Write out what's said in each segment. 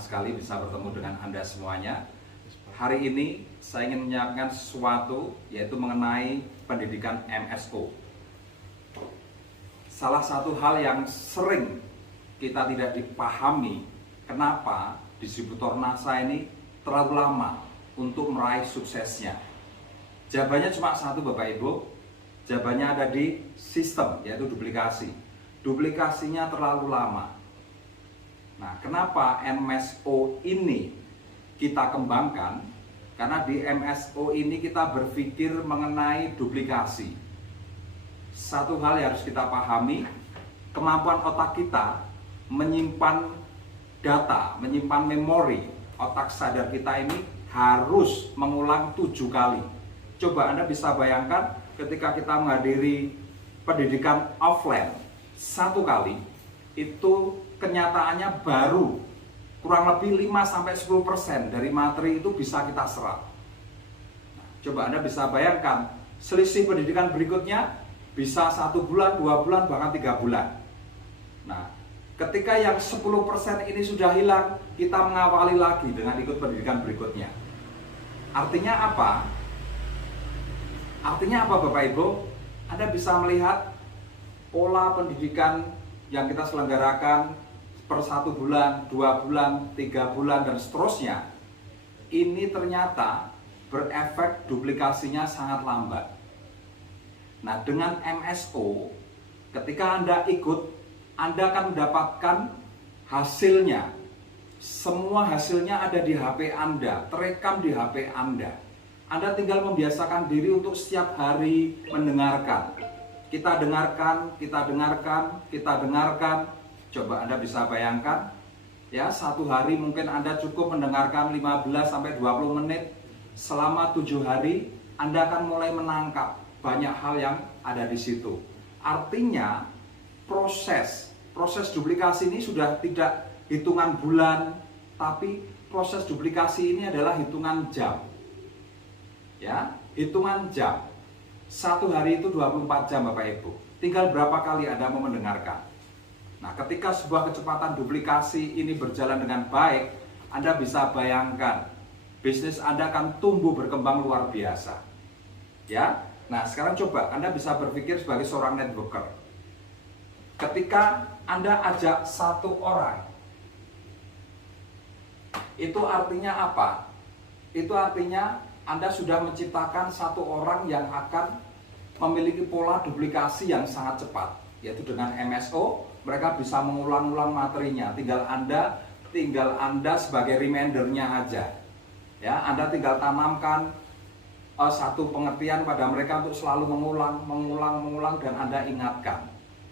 sekali bisa bertemu dengan Anda semuanya. Hari ini saya ingin menyampaikan sesuatu, yaitu mengenai pendidikan MSO. Salah satu hal yang sering kita tidak dipahami, kenapa distributor NASA ini terlalu lama untuk meraih suksesnya. Jawabannya cuma satu, Bapak Ibu. Jawabannya ada di sistem, yaitu duplikasi. Duplikasinya terlalu lama. Nah, kenapa MSO ini kita kembangkan? Karena di MSO ini kita berpikir mengenai duplikasi. Satu hal yang harus kita pahami, kemampuan otak kita menyimpan data, menyimpan memori. Otak sadar kita ini harus mengulang 7 kali. Coba Anda bisa bayangkan ketika kita menghadiri pendidikan offline 1 kali, itu kenyataannya baru kurang lebih 5-10% dari materi itu bisa kita serap. Nah, coba Anda bisa bayangkan, selisih pendidikan berikutnya bisa 1 bulan, 2 bulan, bahkan 3 bulan. Nah, ketika yang 10% ini sudah hilang, kita mengawali lagi dengan ikut pendidikan berikutnya. Artinya apa? Artinya apa, Bapak Ibu? Anda bisa melihat pola pendidikan yang kita selenggarakan per 1 bulan, 2 bulan, 3 bulan, dan seterusnya. Ini ternyata berefek duplikasinya sangat lambat. Nah, dengan MSO, ketika Anda ikut, Anda akan mendapatkan hasilnya. Semua hasilnya ada di HP Anda, terekam di HP Anda. Anda tinggal membiasakan diri untuk setiap hari mendengarkan. Kita dengarkan, kita dengarkan, kita dengarkan. Coba Anda bisa bayangkan, ya, 1 hari mungkin Anda cukup mendengarkan 15-20 menit. Selama 7 hari, Anda akan mulai menangkap banyak hal yang ada di situ. Artinya, proses duplikasi ini sudah tidak hitungan bulan, tapi proses duplikasi ini adalah hitungan jam. Ya, hitungan jam. 1 hari itu 24 jam, Bapak Ibu. Tinggal berapa kali Anda mau mendengarkan. Nah, ketika sebuah kecepatan duplikasi ini berjalan dengan baik, Anda bisa bayangkan bisnis Anda akan tumbuh berkembang luar biasa. Ya. Nah, sekarang coba Anda bisa berpikir sebagai seorang networker. Ketika Anda ajak 1 orang, itu artinya apa? Itu artinya Anda sudah menciptakan 1 orang yang akan memiliki pola duplikasi yang sangat cepat, yaitu dengan MSO mereka bisa mengulang-ulang materinya. Tinggal Anda sebagai remindernya aja. Ya, Anda tinggal tanamkan satu pengertian pada mereka untuk selalu mengulang, dan Anda ingatkan.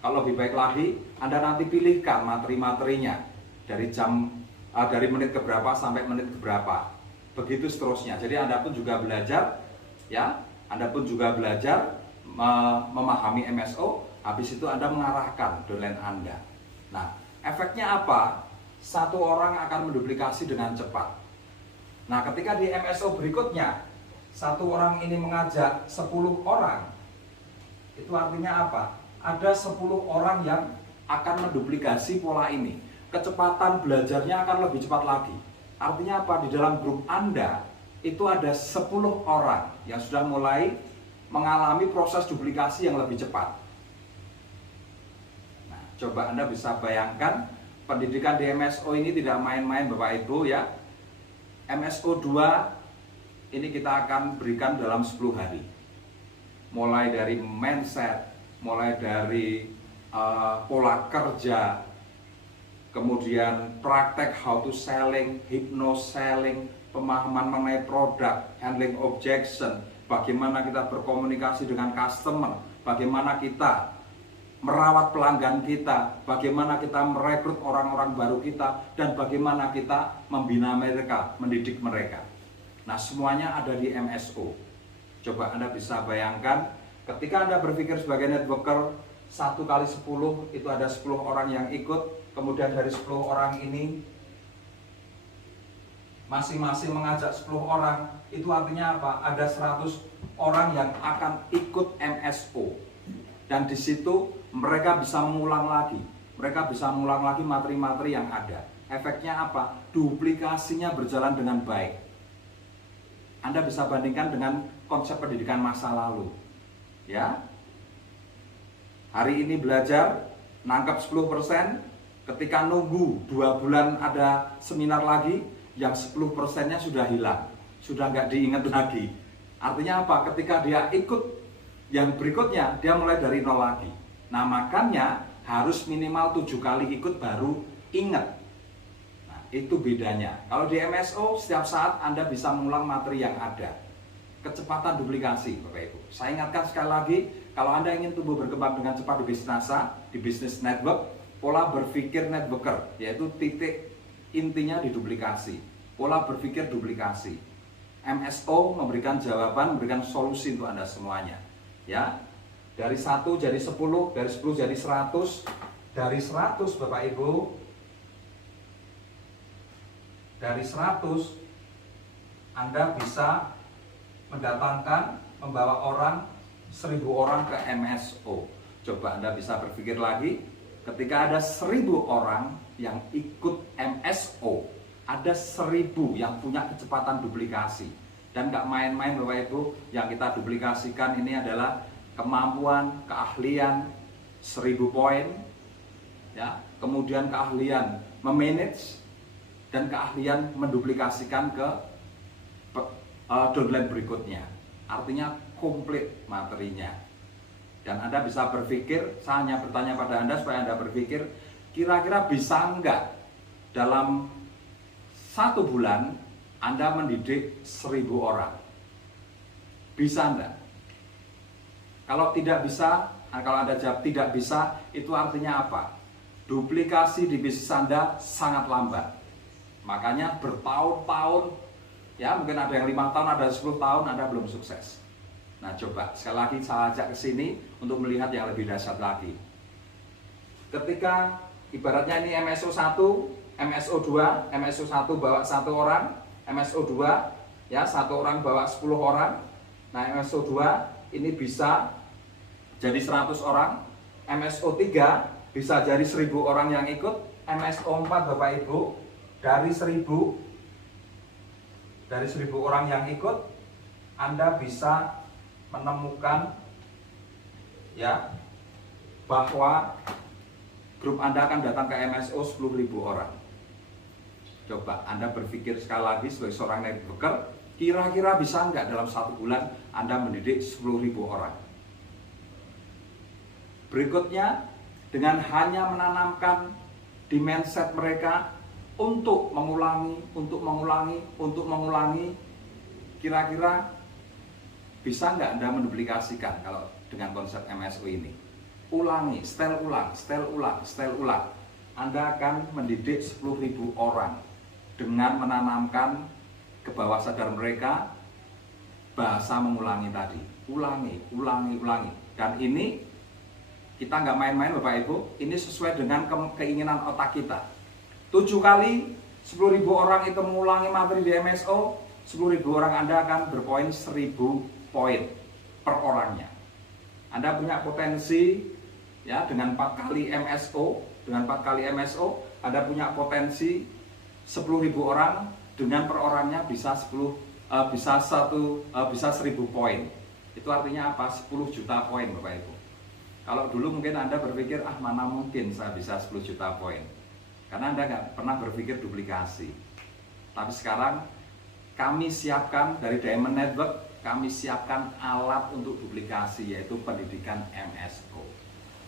Kalau lebih baik lagi, Anda nanti pilihkan materi-materinya dari menit keberapa sampai menit keberapa. Begitu seterusnya. Jadi Anda pun juga belajar, ya. Anda pun juga belajar memahami MSO. Habis itu Anda mengarahkan downline Anda. Nah, efeknya apa? 1 orang akan menduplikasi dengan cepat. Nah, ketika di MSO berikutnya 1 orang ini mengajak 10 orang, itu artinya apa? Ada 10 orang yang akan menduplikasi pola ini. Kecepatan belajarnya akan lebih cepat lagi. Artinya apa? Di dalam grup Anda itu ada 10 orang yang sudah mulai mengalami proses duplikasi yang lebih cepat. Nah, coba Anda bisa bayangkan pendidikan di MSO ini tidak main-main, Bapak Ibu, ya. MSO 2 ini kita akan berikan dalam 10 hari. Mulai dari mindset, mulai dari pola kerja, kemudian praktek how to selling, hypno selling, pemahaman mengenai produk, handling objection, bagaimana kita berkomunikasi dengan customer, bagaimana kita merawat pelanggan kita, bagaimana kita merekrut orang-orang baru kita, dan bagaimana kita membina mereka, mendidik mereka. Nah, semuanya ada di MSO. Coba Anda bisa bayangkan, ketika Anda berpikir sebagai networker, 1 kali 10 itu ada 10 orang yang ikut. Kemudian dari 10 orang ini masing-masing mengajak 10 orang. Itu artinya apa? Ada 100 orang yang akan ikut MSO. Dan di situ mereka bisa mengulang lagi. Mereka bisa mengulang lagi materi-materi yang ada. Efeknya apa? Duplikasinya berjalan dengan baik. Anda bisa bandingkan dengan konsep pendidikan masa lalu. Ya. Hari ini belajar, nangkap 10%, ketika nunggu 2 bulan ada seminar lagi, yang 10%-nya sudah hilang, sudah nggak diingat lagi. Artinya apa? Ketika dia ikut yang berikutnya, dia mulai dari nol lagi. Nah, makanya harus minimal 7 kali ikut baru ingat. Itu bedanya. Kalau di MSO setiap saat Anda bisa mengulang materi yang ada. Kecepatan duplikasi, Bapak Ibu. Saya ingatkan sekali lagi, kalau Anda ingin tumbuh berkembang dengan cepat di bisnis NASA, di bisnis network, pola berpikir networker, yaitu titik intinya di duplikasi. Pola berpikir duplikasi. MSO memberikan jawaban, memberikan solusi untuk Anda semuanya. Ya, dari 1 jadi 10, dari 10 jadi 100, dari 100 Bapak Ibu, dari 100 Anda bisa mendatangkan, membawa orang 1000 orang ke MSO. Coba Anda bisa berpikir lagi, ketika ada 1000 orang yang ikut MSO, ada 1000 yang punya kecepatan duplikasi. Dan nggak main-main Bapak Ibu, yang kita duplikasikan ini adalah kemampuan, keahlian 1000 poin, ya, kemudian keahlian memanage, dan keahlian menduplikasikan ke downline berikutnya. Artinya komplit materinya. Dan Anda bisa berpikir, saya hanya bertanya pada Anda supaya Anda berpikir, kira-kira bisa enggak dalam 1 bulan Anda mendidik 1000 orang? Bisa enggak? Kalau tidak bisa, kalau Anda jawab tidak bisa, itu artinya apa? Duplikasi di bisnis Anda sangat lambat. Makanya bertahun-tahun, ya mungkin ada yang 5 tahun, ada 10 tahun Anda belum sukses. Nah, coba sekali lagi saya ajak ke sini untuk melihat yang lebih dahsyat lagi. Ketika ibaratnya ini MSO 1, MSO 2, MSO 1 bawa 1 orang, MSO 2 ya 1 orang bawa 10 orang. Nah, MSO 2 ini bisa jadi 100 orang, MSO 3 bisa jadi 1000 orang yang ikut, MSO 4 Bapak Ibu dari 1000 orang yang ikut, Anda bisa menemukan ya bahwa grup Anda akan datang ke MSO 10.000 orang. Coba Anda berpikir sekali lagi sebagai seorang networker, kira-kira bisa nggak dalam 1 bulan Anda mendidik 10.000 orang? Berikutnya, dengan hanya menanamkan di mindset mereka untuk mengulangi, kira-kira bisa nggak Anda menduplikasikan kalau dengan konsep MSO ini? Ulangi, setel ulang. Anda akan mendidik 10.000 orang dengan menanamkan ke bawah sadar mereka bahasa mengulangi tadi. Ulangi. Dan ini kita nggak main-main Bapak Ibu, ini sesuai dengan keinginan otak kita. 7 kali 10.000 orang itu mengulangi materi di MSO, 10.000 orang Anda akan berpoin 1000 poin per orangnya. Anda punya potensi ya dengan 4 kali MSO, Anda punya potensi 10.000 orang dengan per orangnya bisa 1000 poin. Itu artinya apa? 10 juta poin Bapak Ibu. Kalau dulu mungkin Anda berpikir mana mungkin saya bisa 10 juta poin. Karena Anda nggak pernah berpikir duplikasi. Tapi sekarang kami siapkan dari Diamond Network, kami siapkan alat untuk duplikasi, yaitu pendidikan MSO.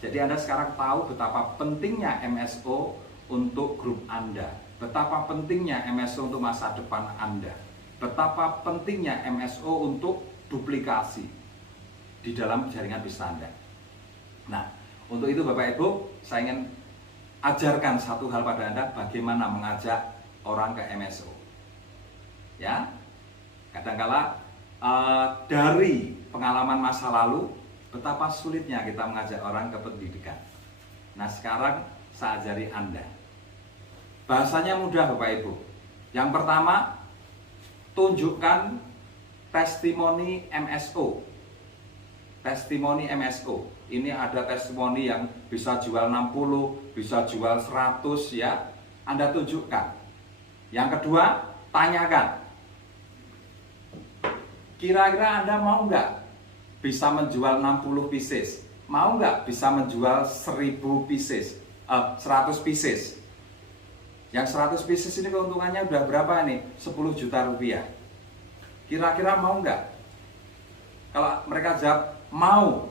Jadi Anda sekarang tahu betapa pentingnya MSO untuk grup Anda, betapa pentingnya MSO untuk masa depan Anda, betapa pentingnya MSO untuk duplikasi di dalam jaringan bisnis Anda. Nah, untuk itu Bapak Ibu, saya ingin ajarkan satu hal pada Anda, bagaimana mengajak orang ke MSO. Ya, kadangkala dari pengalaman masa lalu, betapa sulitnya kita mengajak orang ke pendidikan. Nah, sekarang saya ajari Anda. Bahasanya mudah Bapak Ibu. Yang pertama, tunjukkan testimoni MSO. Testimoni MSO. Ini ada testimoni yang bisa jual 60, bisa jual 100 ya. Anda tunjukkan. Yang kedua, tanyakan. Kira-kira Anda mau nggak bisa menjual 60 pieces? Mau nggak bisa menjual 1000 pieces? 100 pieces? Yang 100 pieces ini keuntungannya udah berapa nih? 10 juta rupiah. Kira-kira mau nggak? Kalau mereka jawab mau,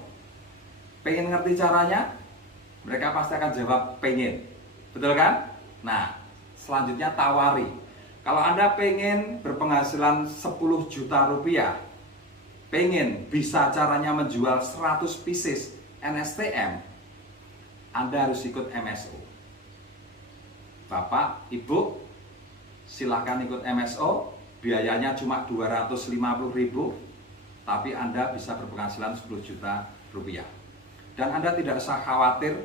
pengen ngerti caranya, mereka pasti akan jawab pengen. Betul kan? Nah, selanjutnya tawari. Kalau Anda pengen berpenghasilan 10 juta rupiah, pengen bisa caranya menjual 100 pieces NSTM, Anda harus ikut MSO. Bapak, Ibu, silahkan ikut MSO, biayanya cuma 250.000, tapi Anda bisa berpenghasilan 10 juta rupiah. Dan Anda tidak usah khawatir,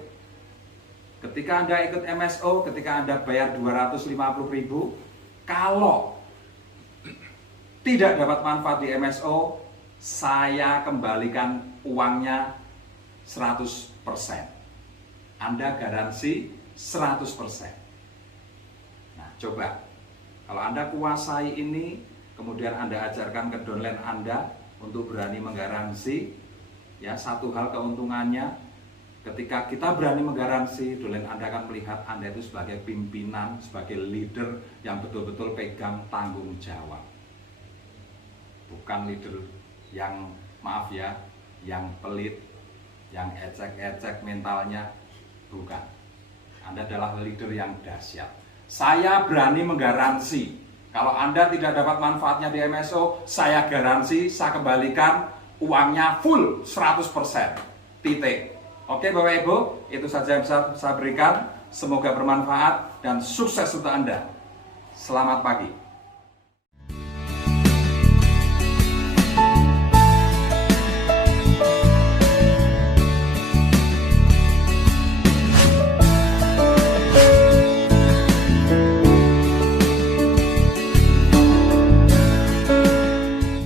ketika Anda ikut MSO, ketika Anda bayar 250.000, kalau tidak dapat manfaat di MSO, saya kembalikan uangnya 100%. Anda garansi 100%. Nah, coba. Kalau Anda kuasai ini, kemudian Anda ajarkan ke downline Anda untuk berani menggaransi, ya, satu hal keuntungannya, ketika kita berani menggaransi, downline Anda akan melihat Anda itu sebagai pimpinan, sebagai leader yang betul-betul pegang tanggung jawab. Bukan leader yang, maaf ya, yang pelit, yang ecek-ecek mentalnya, bukan. Anda adalah leader yang dahsyat. Saya berani menggaransi, kalau Anda tidak dapat manfaatnya di MSO, saya garansi, saya kembalikan uangnya full 100%. Titik. Oke Bapak Ibu, itu saja yang bisa saya berikan. Semoga bermanfaat dan sukses untuk Anda. Selamat pagi.